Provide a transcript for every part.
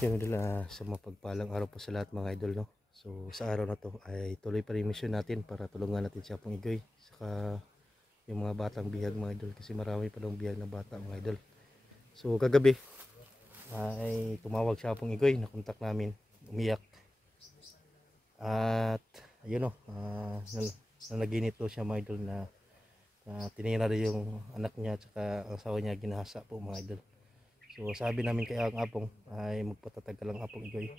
Yung idol, sa mapagpalang araw po sa lahat mga idol, no? So sa araw na to ay tuloy pa rin mission natin para tulungan natin si Apong Igoy saka yung mga batang bihag mga idol, kasi marami pa daw bihag na bata mga idol. So kagabi ay tumawag si Apong Igoy, nakontak namin, umiyak. At ayun, no, nanaginip daw siya mga idol na tinira yung anak niya at saka ang asawa niya ginahasa po mga idol. So sabi namin kay ang Apong ay magpatatag ka lang Apong Igoy,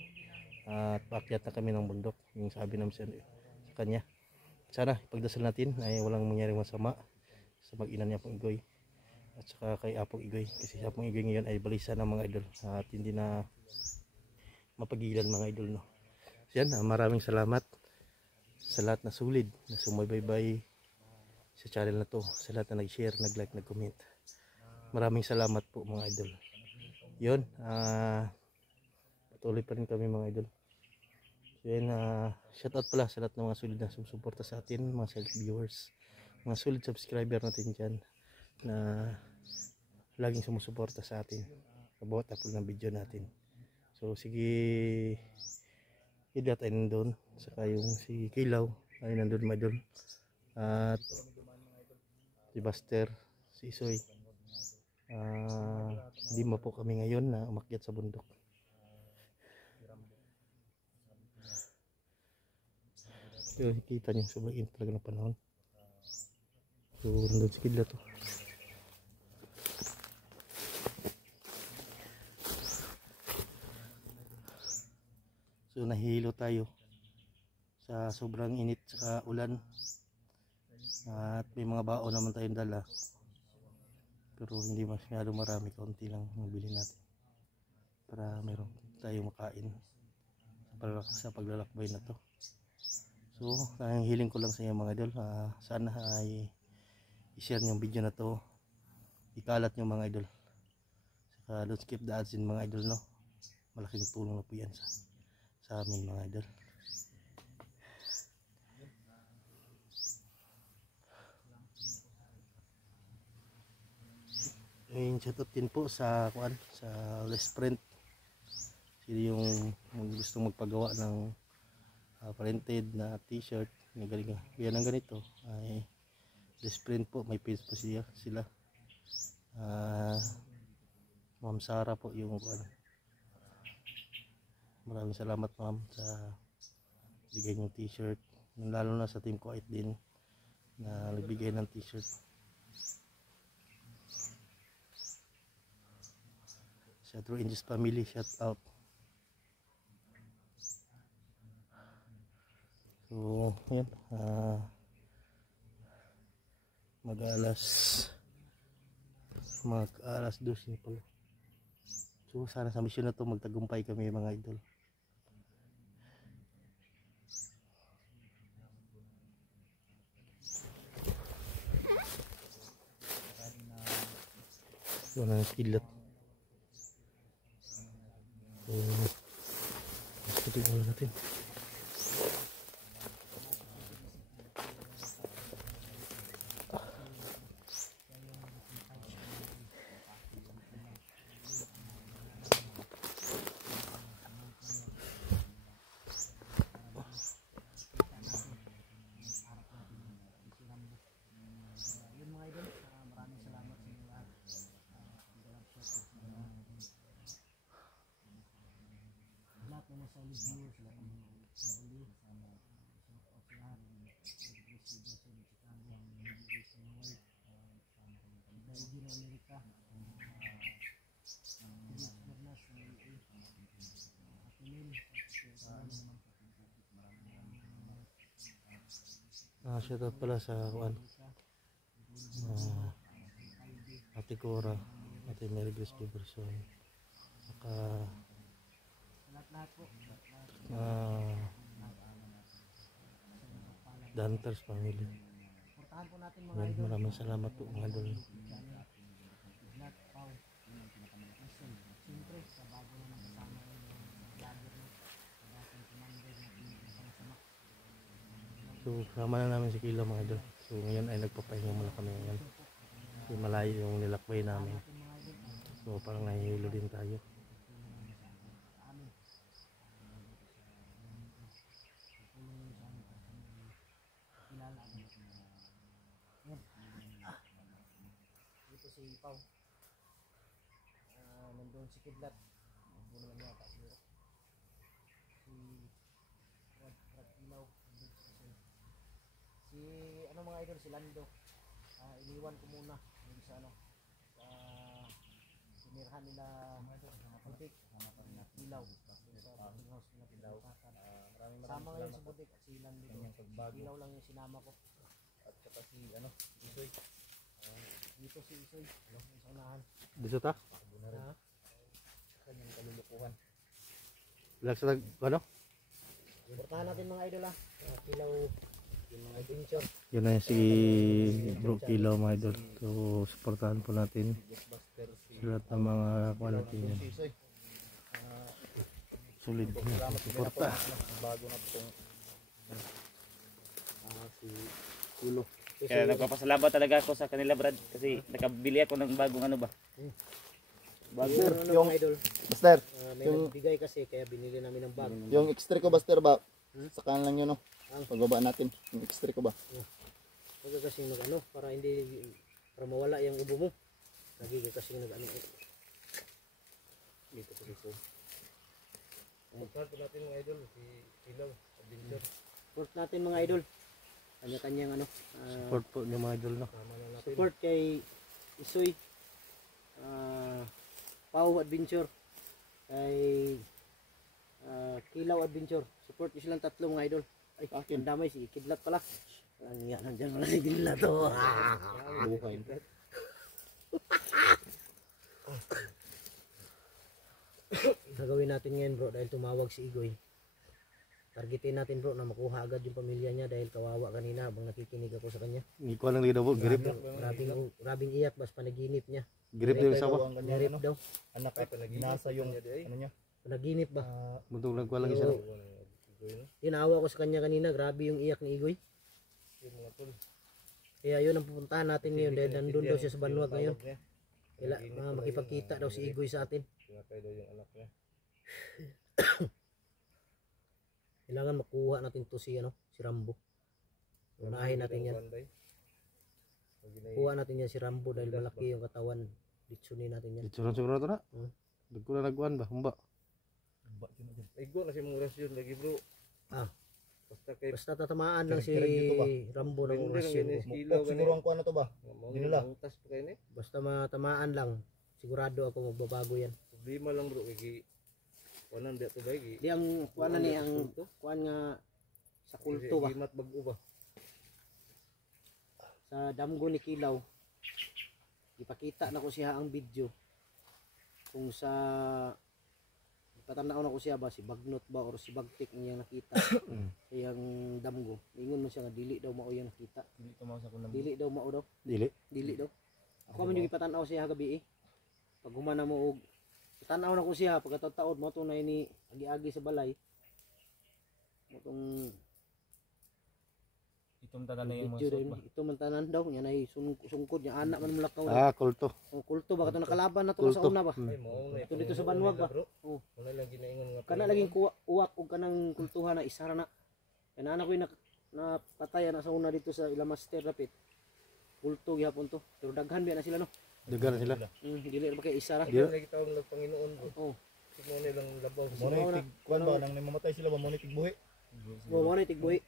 at paakyat na kami ng bundok. Yung sabi namin sa kanya, sana ipagdasal natin ay walang mangyaring masama sa mag-ina niya Apong Igoy at saka kay Apong Igoy, kasi si Apong Igoy ngayon ay balisa ng mga idol at hindi na mapagilan mga idol, no? So yan, maraming salamat sa lahat na sulid na sumubaybay sa channel na to, sa lahat na nag-share, nag-like, nag-comment. Maraming salamat po mga idol. Yun, patuloy pa rin kami mga idol. So yun, shout out pala sa lahat ng mga sulit na sumusuporta sa atin, mga silent viewers, mga sulit subscriber natin dyan na laging sumusuporta sa atin sa bawat upload ng video natin. So sige, Idat ay nandun, saka yung si Kilaw ay nandun mga idol, at si Buster, si Isoy. Lima po kami ngayon na umakyat sa bundok. So kita niyo sobrang init talaga ng panahon. So nandun si Kidlat to. So nahihilo tayo sa sobrang init sa ulan, at may mga baon naman tayong dala, pero hindi masyado marami, kaunti lang ang bilhin natin para meron tayong makain sa paglalakbay na to. So ang hiling ko lang sa inyo mga idol, sana ay i-share nyo yung video na to, ikalat nyo mga idol, saka don't skip the ads in mga idol, no? Malaking tulong na po yan sa amin mga idol. Yung shoutout din po sa Les Print, sila yung gustong magpagawa ng printed na t-shirt na galing yan ng ganito, ay Les Print po, may page po sila. Ma'am Sara po yung maraming salamat ma'am sa bigay ng t-shirt, lalo na sa Team Kuwait din na nagbigay ng t-shirt. Sa True Angels family, shout out. So yan, mag-alas 12 pala. So sana sa mission na to magtagumpay kami mga idol. So na Kidlat. So ikutin ulo natin. Shoutout pala sa Ate Cora, Ate Mary Grace Giberson, saka Danters family. Maraming salamat po mga idol. So kasama na namin si Kilo mga idol. So ngayon ay nagpapahinga muna kami ngayon, kasi malayo yung nilakbay namin. So parang nahihilo din tayo. si Pao. Nandun si Kidlat. Nandun naman yata siguro. Si Rad Ilaw. Nandun si Isoy. Si ano mga idol, si Lando. Iniwan ko muna. Nandun sa ano. Sa sinirhan nila butik. Ilaw. Sa boarding house nila pinapatan. Sama ngayon sa butik at si Lando. Ilaw lang yung sinama ko. At saka si ano, Isoy. Dito si Isoy. Sa unahan. Dito ta? Ha? Kanyang kalulukuhan. Ilag sa ano? Portahan natin mga idol ha. Kilaw. Yung mga adventure. Yun na yung si Bro Kilaw mga idol. So supportahan po natin Ghostbuster si sa lahat ng mga kuha natin yan. si Isoy. Solid na Salamat din ako. suporta. Bago na itong si Kulo. Kaya nagpapasalamat talaga ako sa kanila Brad kasi nakabili ako ng bagong ano ba. Bago ano yung mga idol. Buster, May nagbigay kasi kaya binili namin ng bag. yung extra ko Buster ba? Sa kanan lang yun no. Pagbaba natin, yung extra ko ba? Huwag ka kasing mag-ano para hindi mawala yung ubo mo. Lagi ka kasing nag-ano. Dito po dito. Support natin mga idol, si Ilaw, adventure. Support natin mga idol. Kanya-kanyang ano. Support po ng mga idol no. Support kay Isoy. Pau Adventure. Kay Kilaw Adventure. Support nyo silang tatlo mga idol. Ay, ang damay si Kidlat pala. Ang yan, nandiyan pala si Kidlat. Buhay. Gagawin natin ngayon bro dahil tumawag si Igoy. Targetin natin bro na makuha agad yung pamilya niya dahil kawawa kanina habang nakikinig ako sa kanya. Hindi ko lang lidaw po. Grip. Grabing iyak bas panaginip niya. Grip din sa wa. Grip daw. Anak ay nasa yung ano niya. Panaginip ba? Butong lang ko lang isa. Inawa ko sa kanya kanina, grabe yung iyak ni Igoy. Kaya yun ang pupuntahan natin ngayon dahil nandun daw siya sa Banwag ngayon. Kaya makipagkita daw si Igoy sa atin. Tinatay daw yung anak niya. Kailangan makuha natin to si Rambo. Unahin natin yan. Kuha natin yan si Rambo dahil malaki yung katawan. Ditsunin natin yan. Dito lang siguro ito na. Dito ko na nagkuhan ba? Humba. Igo na si mong rasyon lagi bro. Basta tatamaan lang si Rambo ng orasyon ko. Siguro ang kuha na to ba? Dinula. Basta matamaan lang. Sigurado ako magbabago yan. Problema lang bro. Kuanan dito ba? Di ang kuan ni ang kuan nga sa kulto ba? Gimat bag-o ba? Sa damgo ni Kilaw. Ipakita na ko siya ang video. Kung sa patanaw na ko siya ba si Bagnot ba or si Bagtik niyang nakita. Yang damgo. Ingon man siya nga dili daw mao yang nakita. Dili to sa kunang. Dili daw mao daw. Dili Daw. Ako man yung ipatanaw siya gabi Pag humana mo og tanaw na ko siya pagkataon mo to na ini agi-agi sa balay. Mo tong Itong tanan na yung mga video suot din. ba? Ito man tanan daw nya nay sungkod nya anak man mulakaw. kulto. Kulto ba kato nakalaban na to sa una ba? Ay mo na Ito dito sa Banwag ba? Oh. Wala lang ginaingon nga. Kana laging uwak og kanang kultuhan na isara na. Kana ana ko na pataya na sa una dito sa Ilamaster Rapid. Kulto gyapon to. Pero daghan biya na sila no. Dagan sila. Dili ra ba kay isara. Dili lagi tawag ng Panginoon bro. Oh. Mo nilang labaw. Monetig Kuan ba nang namamatay sila ba monetig buhi? mo ni tigbuhi.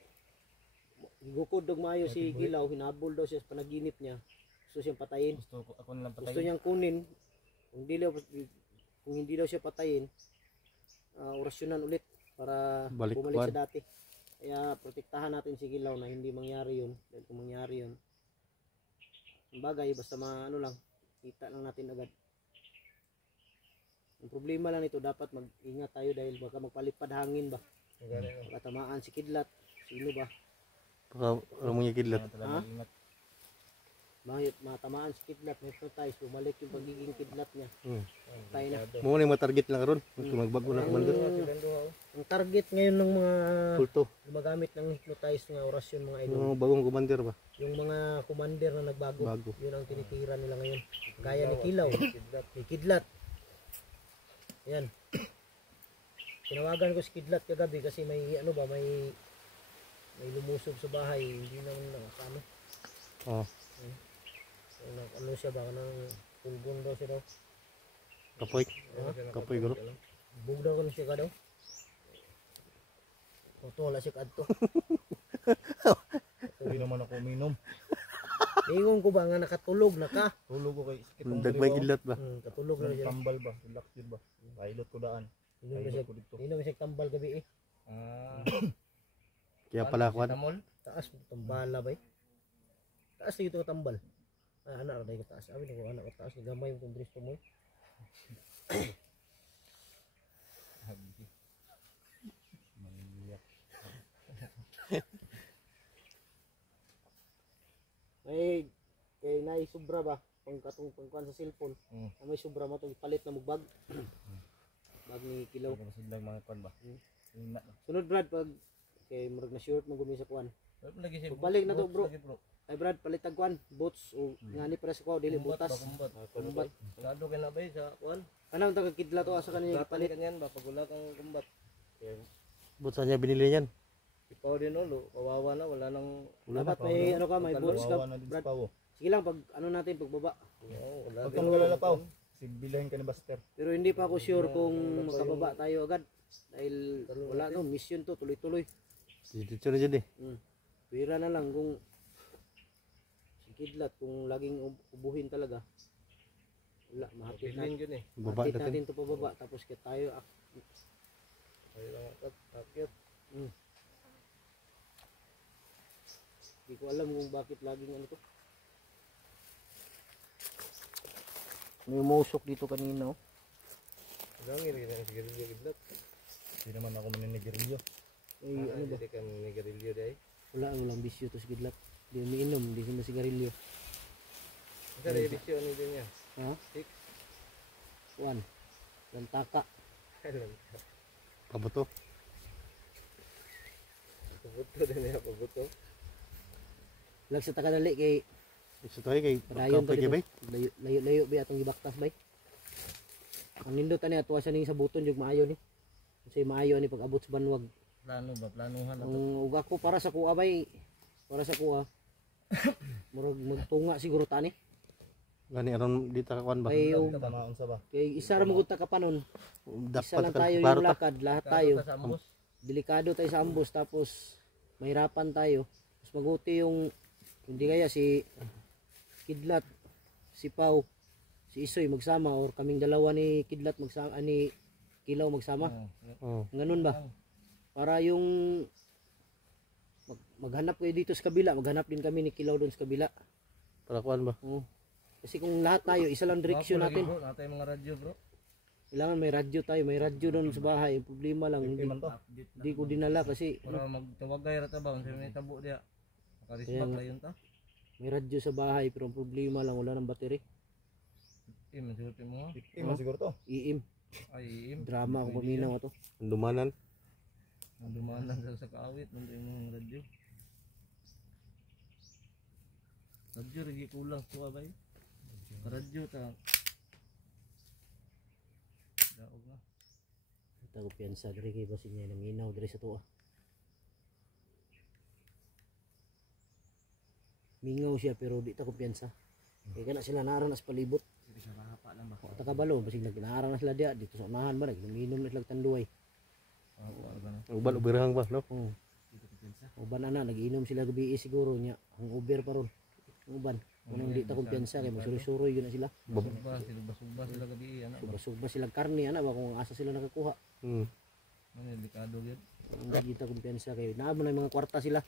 Gukod dog maayo si Gilaw, hinabol daw siya sa panaginip niya. Gusto siyang patayin. Gusto ko ako nilang Gusto niyang kunin. Kung hindi daw siya patayin, orasyonan ulit para Balik bumalik kuwan. sa dati. Kaya protektahan natin si Gilaw na hindi mangyari yun. Dahil kung mangyari yun, ang bagay basta ano lang, kita lang natin agad. Ang problema lang nito, dapat mag-ingat tayo dahil baka magpalipad hangin ba. Baka tamaan si Kidlat, sino ba? Baka ramong yung kidlat. Ha? Matamaan si Kidlat, may hypnotize, bumalik yung pagiging Kidlat niya. Tayo na. Mo na yung matarget lang karon. Magbago na commander. Ang target ngayon ng mga Kulto. gumagamit ng hypnotize nga orasyon mga idol. Yung bagong commander ba? Yung mga commander na nagbago, Bago. yun ang tinitira nila ngayon. Gaya ni Kilaw, ni Kidlat. Yan. Tinawagan ko si Kidlat kagabi kasi may may lumusob sa bahay, hindi naman nakakano. Oh. Ano siya ba kanang pulgon daw siya daw. Kapoy. Kapoy guro. Bugda ko na siya ka daw. Oto wala siya kadto. Hindi naman ako uminom. Ingon ko ba nga nakatulog na ka? Tulog ko kay sakit ng Dagmay gilot ba? Katulog na siya. tambal ba? Relax yun ba? Kailot ko daan. Inom na siya. Kailot ko dito. Inom na siya tambal gabi eh. Kaya pala kuan. Taas tambala ba eh. Taas na ito ka tambal. Anak na ko taas. Sabi ko anak ko taas. Gamay yung kundris po mo. May kay nay sobra ba pangkuan sa cellphone. May sobra mo tong palit na mugbag. Bag ni kilaw. Masidlag mga kwan ba? Sunod Brad pag kay murag na short mo gumi sa kuan. Lagi siya. Pagbalik na to bro. Ay Brad palit tag kuan boots o ngani para sa kuan dili butas. Kumbat. Sado kay na ba sa kwan? Kanang taga kidla to asa kanina palit. Kanyan ba pag wala kang kumbat. Buot sa niya binili niyan. Ikaw din ulo, kawawa na wala nang Dapat may ano ka may boots ka. kawawa na din sa Brad. pawo. Sige lang pag ano natin pagbaba. Pag kang galalapaw, sigbilahin ka ni Buster. Pero hindi pa ako sure kung makababa tayo agad dahil wala no mission to tuloy-tuloy. Dito na dyan eh. Pira na lang kung si Kidlat kung laging ubuhin talaga. Wala mahapit na. Baba Mahapit natin. natin to pababa tapos kaya tayo Akit. Hindi ko alam kung bakit laging ano to. May umusok dito kanina oh. Hindi naman ako maninigarilyo. Ay, ano ba? ka maninigarilyo dahil. Walang bisyo to si Kidlat. Hindi umiinom, hindi siya sigarilyo. Kasi bisyo ano din niya? Ha? Six. One. Lantaka. Pabuto. Pabuto din niya, pabuto. Lag sa takadali kay Isa tayo kay padayon to kapay kay dito. Layo-layo ba atong gibaktas bay? Ang nindot ani atuwa siya ning sa buton jug maayo ni. Kasi maayo ni pag abot sa banwag. Plano ba? Planuhan na to. Ang uga ko para sa kuha bay. Para sa kuha. Murag magtunga siguro tani. Gani aron dito ka kuan ba? Kay Tamaon sa ba? kay isa ra magud ta kapanon. Isa lang Dapat tayo klaro yung ta. lakad, lahat tayo. Sa ambos. Delikado tayo sa ambos tapos mahirapan tayo. Mas mabuti yung hindi kaya si Kidlat, si Pau, si Isoy magsama or kaming dalawa ni Kidlat magsama ni Kilaw magsama. Oh. Ganun ba? Para yung maghanap kayo dito sa kabila, maghanap din kami ni Kilaw doon sa kabila. Para kuan ba? Oo. Kasi kung lahat tayo, isa lang direksyon natin. Bro, natay mga radyo bro. Kailangan may radyo tayo, may radyo doon sa bahay. Yung problema lang, hindi ko dinala kasi Para magtawagay rata ba? Kasi may tabo diya. Makarisbak na yun ta. may radyo sa bahay pero ang problema lang wala ng battery. Masuti mo ha. Siguro to. Iim. Ay, im. Drama ako paminaw to. Dumanan. Ang dumanan sa kaawit. Nandun yung radyo. Radyo, rigi kulang. Tuwa ba yun? Radyo ta. Daog na. Ito ko piyansa diri kay basin niya naminaw diri sa tuwa. Mingaw siya pero di ta kumpiyansa. Kaya kana sila naara na sa palibot. O takabalo basig nagnara na sila diya dito sa unahan ba nagminom na sila tanduay. Uban ubirang ba, no? Uban na nagiinom sila gabi siguro niya ang uber pa ron. Uban kunang di ta kumpiyansa kay magsuroy-suroy yun na sila. Subas sila gabi. Ano? Subas sila karne ana ba kung asa sila nakakuha. Ano, delikado yun. Hindi ta kumpiyansa kay naamo na yung mga kwarta sila.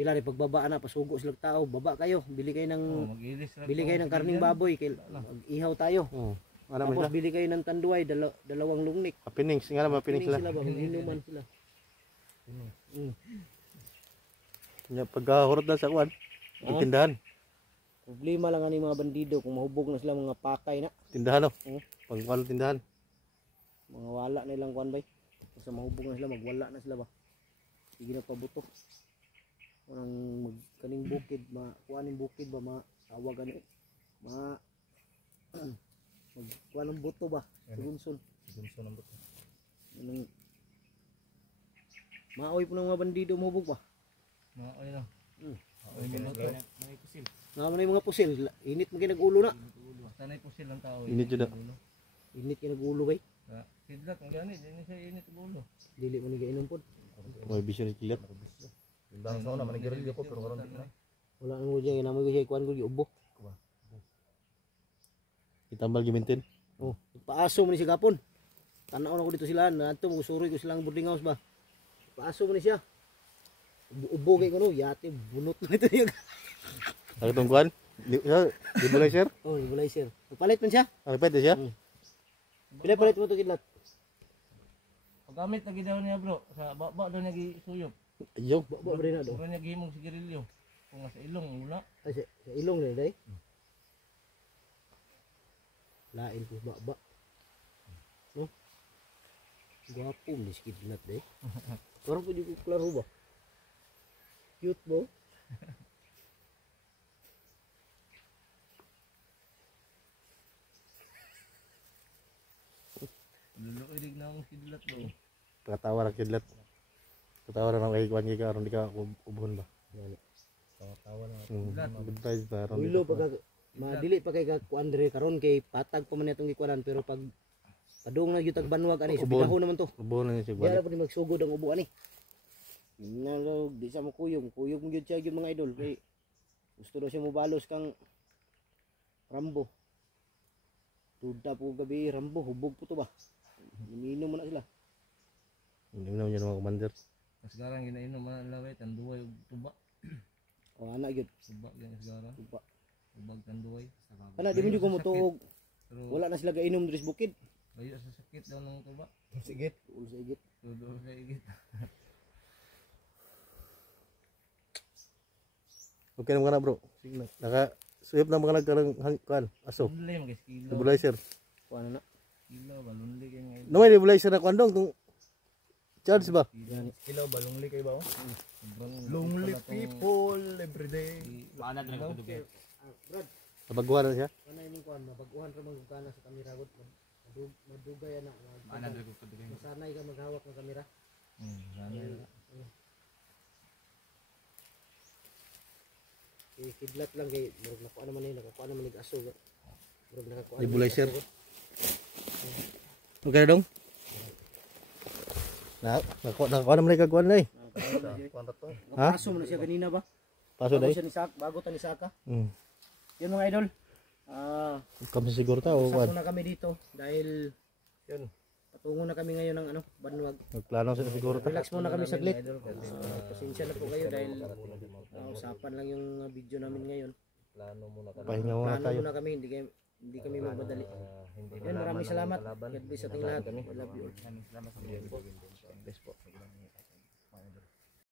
Pila rin pagbaba na pasugo sila tao, baba kayo, bili kayo ng Mag-ilis lang. bili kayo ng karning baboy kay mag-ihaw tayo. Oh. Ano man Tapos sila? bili kayo ng tanduay, dalawang lungnik. Happenings, nga naman happening Pining sila. sila ba, inuman sila. Nya pagkahurot na sa kuan. Tindahan. Problema lang ani mga bandido kung mahubog na sila mga pakay na, Tindahan no. Oo. Pag kuan tindahan. mga wala na ilang kuan bay. Kasi mahubog na sila, magwala na sila ba. Sige na pabuto. Orang magkaning bukid, kuanin bukid ba, matawag ani. Magkuan ng buto ba, sigunson. Gunso ng buto. Anong maoy po ng mga bandido mahubog ba? Ay na. Ay, minuto. Nga man yung mga pusil, init mo kinag-ulo na. Sanay po silang tao. Init yun na. Init kinag-ulo kay. Kidlat, ang gani, hindi siya init ang ulo. Dili mo ni gainom pod. May bisyo ni kilat. Yung dang sa una, manigirilyo ko, pero karon di na. Wala nang mo diyan namoy ko siya kuan ko giubo. Itambal gimintin. Oh, paaso mo ni siya gapon. Tanaw na ko dito sila, nato mo suroy ko silang boarding house ba. Paaso mo ni siya. Ubo kay kuno, yate bunot na ito niya. Ang itong kuhan? Di bulay sir? Oh, ibulay sir. Palit man siya. Ang pwede siya? Pila palit mo to kidlat. Paggamit lagi daw niya bro, sa baba daw niya gisuyop. Ayaw. Ba ba rin na do. Puro niya gihimong sigarilyo. Kung nga sa ilong, wala. Ay, sa ilong na day. Lain ko ba. No? Gwapo ni si kidlat day. Parang pwede ko klaro ba? Cute mo. Luluidig na ang kidlat bro. Pagkatawa ng kidlat. Pagkatawa na ng kay kuhan kay karon di ka ubuhon ba? Tawa na. Good vibes ba? Aron di Ulo ka- pag madili pa kay kuan dire karon kay patag pa man itong gikuanan pero pag padung na gyud tag banwag ani sa Ubon. bidahon naman to. Ubuhon na niya siya Diara balik. pa ni magsugod ang ubo ani. Nalog di sa mo kuyog mo gyud siya gyud mga idol kay gusto daw siya mobalos kang Rambo. Tuda po gabi Rambo hubog po to ba. Ininom mo na sila. Hindi naman niya mga commander. Mas garang ginainom man ang laway, tanduay ug tuba. O ana gyud Tuba gyud mas garang. tuba. Tubag tanduay. Ana di mo gyud ko motuog. Pero Wala na sila gainom diri sa bukid. bayo sa sakit daw ng tuba. Sige. Ulo sa igit. Tudo sa igit. Okay naman ka na bro. Sige na. Naka-sweep na mga nagkarang kuhan. Aso. Lunlay mga kilo. Nebulizer. Kuan na. Kilo ba lunlay kay mga Namay nebulizer na kuhan dong. Kung charge ba? kilo ba lunlay kay ba oh? Lonely people everyday. Maana din ako dubi. Brad, Nabaguhan na siya. kanay ning kuan mabaguhan ra man kana sa kamera gud. Madugay na. Maana din ako dubi. Masanay ka maghawak ng kamera. Sana Kidlat lang kay murag nakuha naman ni nakakuha naman ni aso. Murag nakakuha. Nebulizer. Okay na dong. Nakuha naman na kagkuhan na eh. Ha? Paso mo na siya kanina ba? Paso Bago dahil. siya ni Sak, bago ta ni Saka. Hmm. Yun mga idol. Kami siguro ta o Usap kuhan. muna kami dito dahil yun. Patungo na kami ngayon ng Banwag. Nagplano sila siguro ta. Relax muna kami saglit. Pasensya na po kayo dahil usapan lang yung video namin ngayon. Pahinga muna Plano tayo. muna kami, hindi kami magmadali. Yan, maraming salamat. God bless sa ating lahat. I love you all. Salamat sa mga.